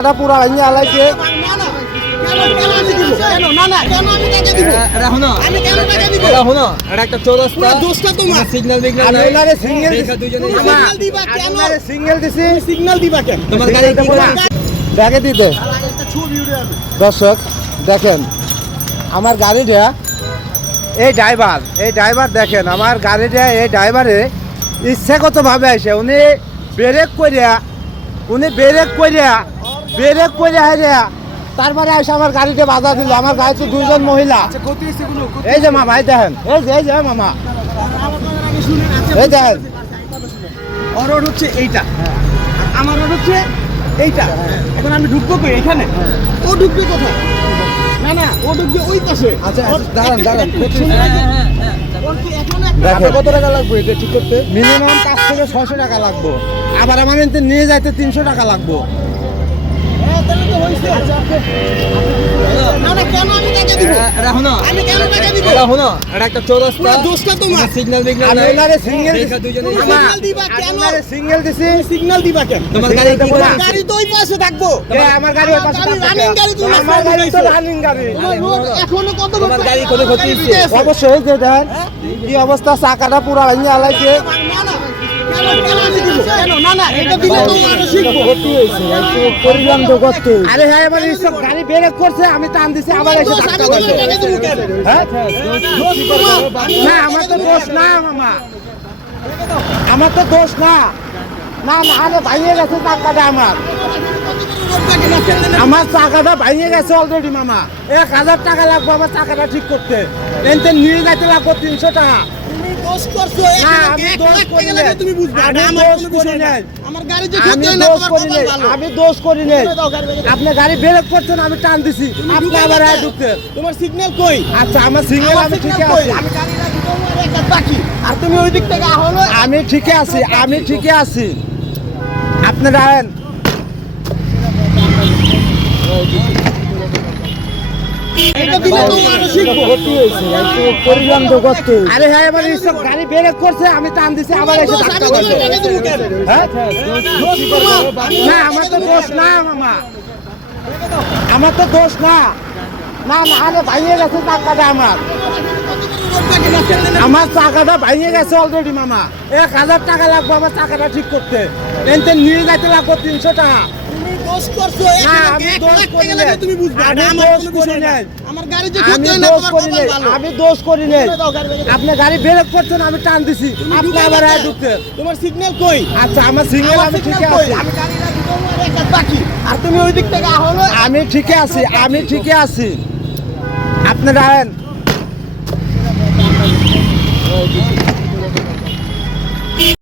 এটা পুরা ভাঙিয়ে আলাইছে? দেখে দিতে দর্শক দেখেন আমার গাড়িটা এই ড্রাইভার এই ড্রাইভার দেখেন আমার গাড়িটা এই ড্রাইভারে ইচ্ছাগতভাবে আসে উনি ব্রেক করিয়া উনি ব্রেক করিয়া ব্রেক করিয়া হারিয়া তারপরে এসে আমার গাড়িতে বাধা দিল। আমার গাড়িতে দুইজন মহিলা। এই যে মামা এই দেখেন। এই যে এই যে মামা। এই দেখেন। ওর হচ্ছে এইটা। আমার হচ্ছে এইটা। এখন আমি ঢুকবো কই? এখানে? ও ঢুকবে কোথায়? না না ও ঢুকবে ওই পাশে। আচ্ছা, ওর- দাঁড়ান, দাঁড়ান। শুনুন আগে। ওর কি এখানে একটা- দেখেন। কত টাকা লাগবে এটা ঠিক করতে মিনিমাম পাঁচ থেকে ছশো টাকা লাগবো। আবার আমার এতে নিয়ে যাইতে তিনশো টাকা লাগবো। অবশ্যই যে দেখেন কি অবস্থা? চাকাটা পুরা আলাইছে। আরও হ্যাঁ এবার এইসব গাড়ি করছে আমি টান দিছি আবার এসে। না আমার তো দোষ না মামা আমার তো দোষ না না না আরে ভাঙিয়ে গেছে টাকাটা আমার আমার চাকাটা ভাঙিয়ে গেছে অলরেডি মামা এক হাজার টাকা লাগবে আমার চাকাটা ঠিক করতে নিয়ে যাইতে লাগবে তিনশো টাকা দোষ করছ, এক না, আমি দোষ করি টাকা নাই। লাগে তুমি বুঝবে। আমি দোষ করি না। আমার গাড়ি যে আমি দোষ করি আমি দোষ করি আপনি গাড়ি ব্রেক করছেন আমি টান দিছি। আপনি আবার আয় ঢুকতে। তোমার সিগন্যাল কই? আচ্ছা আমার আমার আমি আছি। গাড়ি বাকি আর তুমি ওই দিক থেকে হলো আমি ঠিকই আছি আমি ঠিকই আছি। আপনারা আয়েন। হ্যাঁ টান দিছি? হ্যাঁ আমার তো দোষ না মামা আমার না আরে ভাঙিয়ে গেছে চাকাটা আমার আমার চাকাটা ভাঙিয়ে গেছে অলরেডি মামা এক হাজার টাকা লাগবে আমার টাকাটা ঠিক করতে নিয়ে যাইতে লাগবে তিনশো টাকা দোষ করছ আমি তুমি আমি দোষ করি গাড়ি যে আমি না আমি টান দিছি। তোমার সিগন্যাল কই? আচ্ছা আমার সিগন্যাল আমি ঠিক আছে। আর তুমি ওই দিক থেকে আমি ঠিক আছি আমি ঠিক আছি। আপনি রায়েন